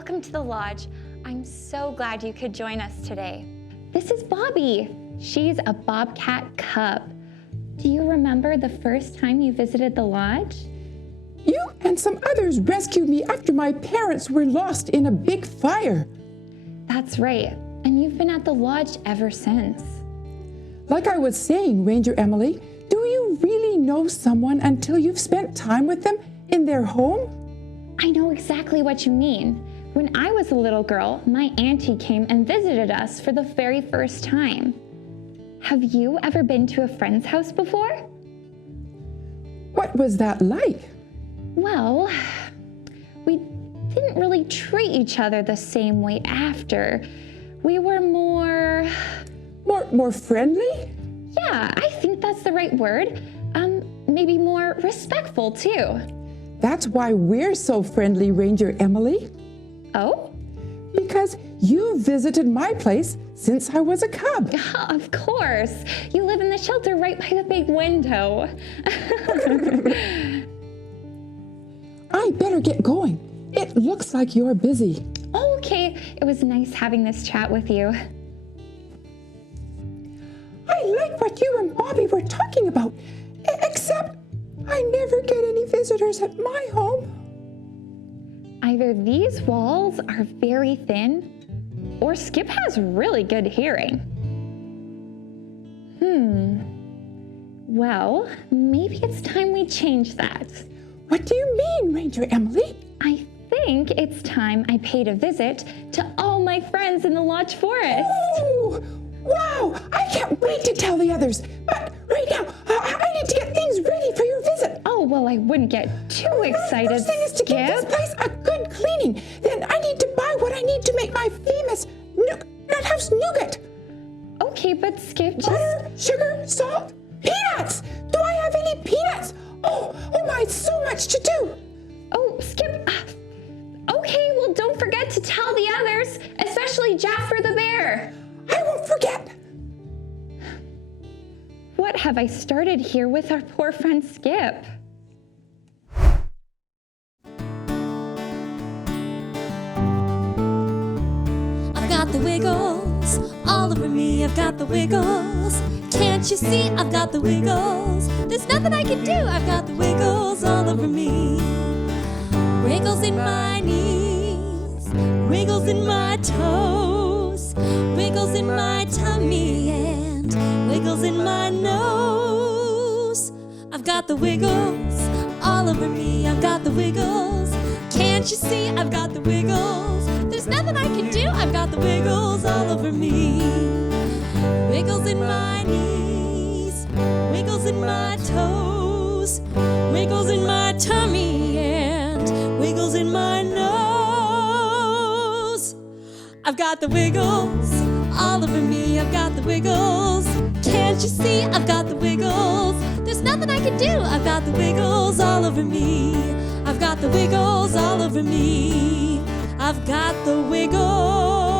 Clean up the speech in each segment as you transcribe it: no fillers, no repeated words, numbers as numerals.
welcome to the lodge. I'm so glad you could join us today. This is Bobby. She's a bobcat cub. Do you remember the first time you visited the lodge? You and some others rescued me after my parents were lost in a big fire. That's right, and you've been at the lodge ever since. Like I was saying, Ranger Emily, do you really know someone until you've spent time with them in their home? I know exactly what you mean. When I was a little girl, my auntie came and visited us for the very first time. Have you ever been to a friend's house before? What was that like? Well, we didn't really treat each other the same way after. We were more friendly? Yeah, I think that's the right word. Maybe more respectful too. That's why we're so friendly, Ranger Emily. Oh? Because you visited my place since I was a cub. Of course. You live in the shelter right by the big window. I better get going. It looks like you're busy. Oh, okay. It was nice having this chat with you. I like what you and Bobby were talking about, except I never get any visitors at my home. Either these walls are very thin, or Skip has really good hearing. Well, maybe it's time we change that. What do you mean, Ranger Emily? I think it's time I paid a visit to all my friends in the Lodge Forest. Oh, wow! I can't wait to tell the others. But right now, I need to get things ready for your visit. Oh, well, I wouldn't get too excited, First thing is to give this place a good cleaning. Then I need to buy what I need to make my famous nut house nougat. Okay, but Skip, just... Butter, sugar, salt, peanuts. Do I have any peanuts? Oh my, so much to do. Oh, Skip. Okay, well, don't forget to tell the others, especially Jasper the bear. I won't forget. What have I started here with our poor friend Skip? I've got the wiggles all over me. I've got the wiggles. Can't you see? I've got the wiggles. There's nothing I can do. I've got the wiggles all over me. Wiggles in my knees, wiggles in my toes, wiggles in my tummy, and wiggles in my nose. I've got the wiggles all over me. I've got the wiggles. Can't you see? I've got the wiggles. There's nothing I can do. I've got the wiggles all over me. Wiggles in my knees, wiggles in my toes, wiggles in my tummy, and wiggles in my nose. I've got the wiggles all over me. I've got the wiggles. Can't you see? I've got the wiggles. There's nothing I can do. I've got the wiggles all over me. I've got the wiggles all over me. I've got the wiggles.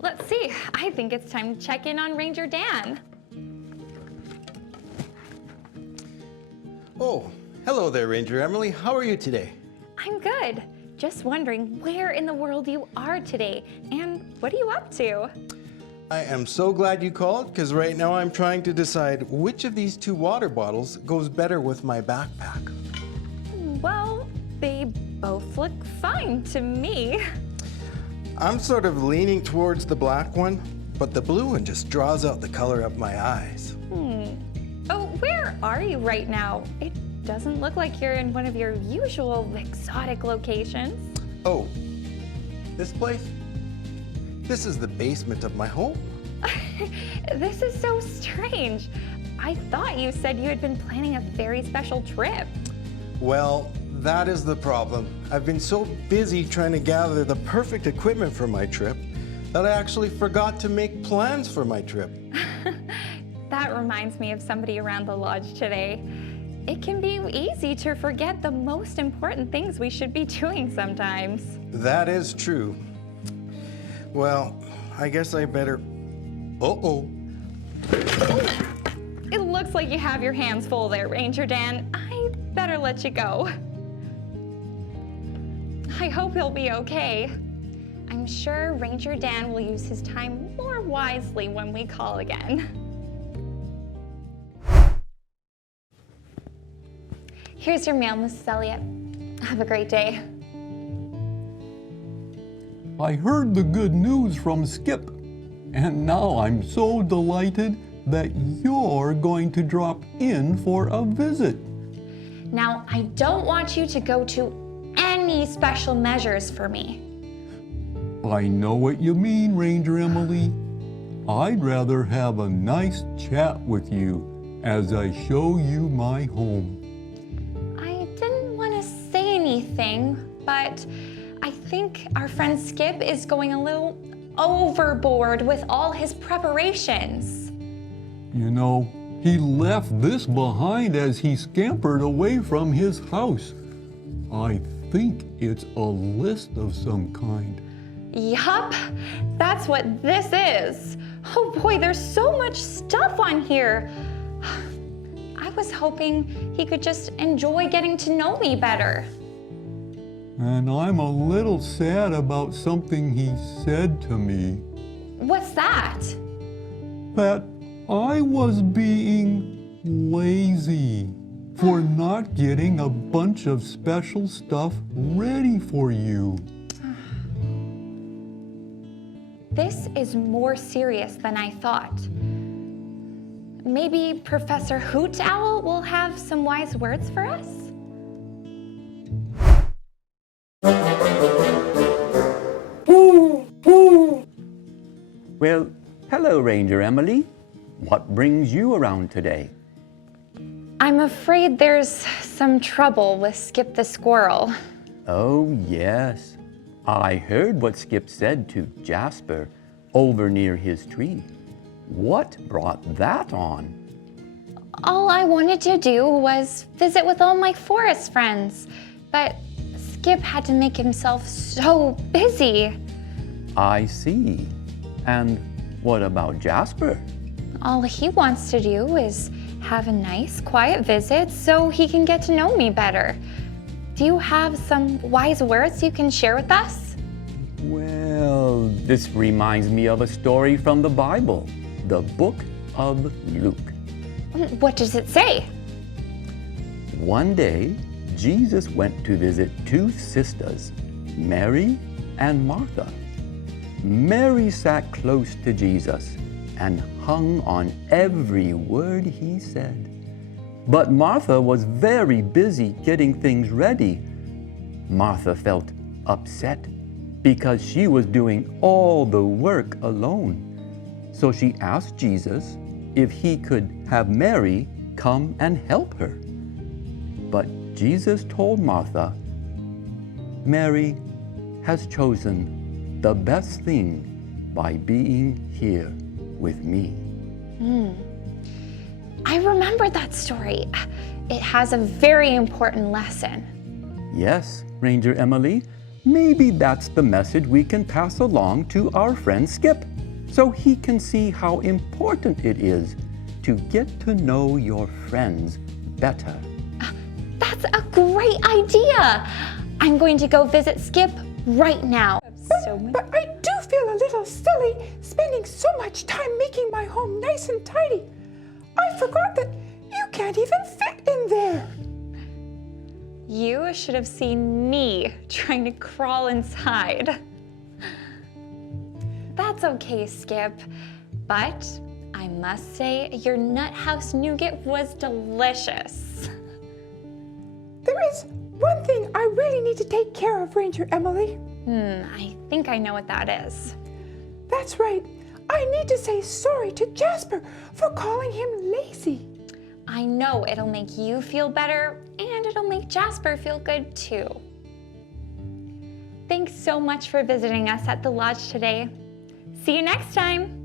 Let's see. I think it's time to check in on Ranger Dan. Oh, hello there, Ranger Emily. How are you today? I'm good. Just wondering where in the world you are today and what are you up to? I am so glad you called because right now I'm trying to decide which of these two water bottles goes better with my backpack. Well, they both look fine to me. I'm sort of leaning towards the black one, but the blue one just draws out the color of my eyes. Oh, where are you right now? It doesn't look like you're in one of your usual exotic locations. Oh, this place? This is the basement of my home. This is so strange. I thought you said you had been planning a very special trip. Well, that is the problem. I've been so busy trying to gather the perfect equipment for my trip that I actually forgot to make plans for my trip. That reminds me of somebody around the lodge today. It can be easy to forget the most important things we should be doing sometimes. That is true. Well, I guess I better... Uh-oh. It looks like you have your hands full there, Ranger Dan. I better let you go. I hope he'll be okay. I'm sure Ranger Dan will use his time more wisely when we call again. Here's your mail, Mrs. Elliott. Have a great day. I heard the good news from Skip, and now I'm so delighted that you're going to drop in for a visit. Now, I don't want you to go to any special measures for me. I know what you mean, Ranger Emily. I'd rather have a nice chat with you as I show you my home. I didn't want to say anything, but I think our friend Skip is going a little overboard with all his preparations. You know, he left this behind as he scampered away from his house. I think it's a list of some kind. Yup, that's what this is. Oh boy, there's so much stuff on here. I was hoping he could just enjoy getting to know me better. And I'm a little sad about something he said to me. What's that? That I was being lazy for not getting a bunch of special stuff ready for you. This is more serious than I thought. Maybe Professor Hoot Owl will have some wise words for us? Well, hello, Ranger Emily. What brings you around today? I'm afraid there's some trouble with Skip the squirrel. Oh, yes. I heard what Skip said to Jasper over near his tree. What brought that on? All I wanted to do was visit with all my forest friends, but Skip had to make himself so busy. I see. And what about Jasper? All he wants to do is have a nice, quiet visit so he can get to know me better. Do you have some wise words you can share with us? Well, this reminds me of a story from the Bible, the book of Luke. What does it say? One day, Jesus went to visit two sisters, Mary and Martha. Mary sat close to Jesus and hung on every word he said. But Martha was very busy getting things ready. Martha felt upset because she was doing all the work alone. So she asked Jesus if he could have Mary come and help her. But Jesus told Martha, Mary has chosen the best thing by being here with me. I remember that story. It has a very important lesson. Yes, Ranger Emily, maybe that's the message we can pass along to our friend Skip, so he can see how important it is to get to know your friends better. That's a great idea. I'm going to go visit Skip right now. But I do feel a little silly spending so much time making my home nice and tidy. I forgot that you can't even fit in there. You should have seen me trying to crawl inside. That's okay, Skip. But I must say your nut house nougat was delicious. There is one thing I really need to take care of, Ranger Emily. I think I know what that is. That's right. I need to say sorry to Jasper for calling him lazy. I know it'll make you feel better and it'll make Jasper feel good too. Thanks so much for visiting us at the lodge today. See you next time.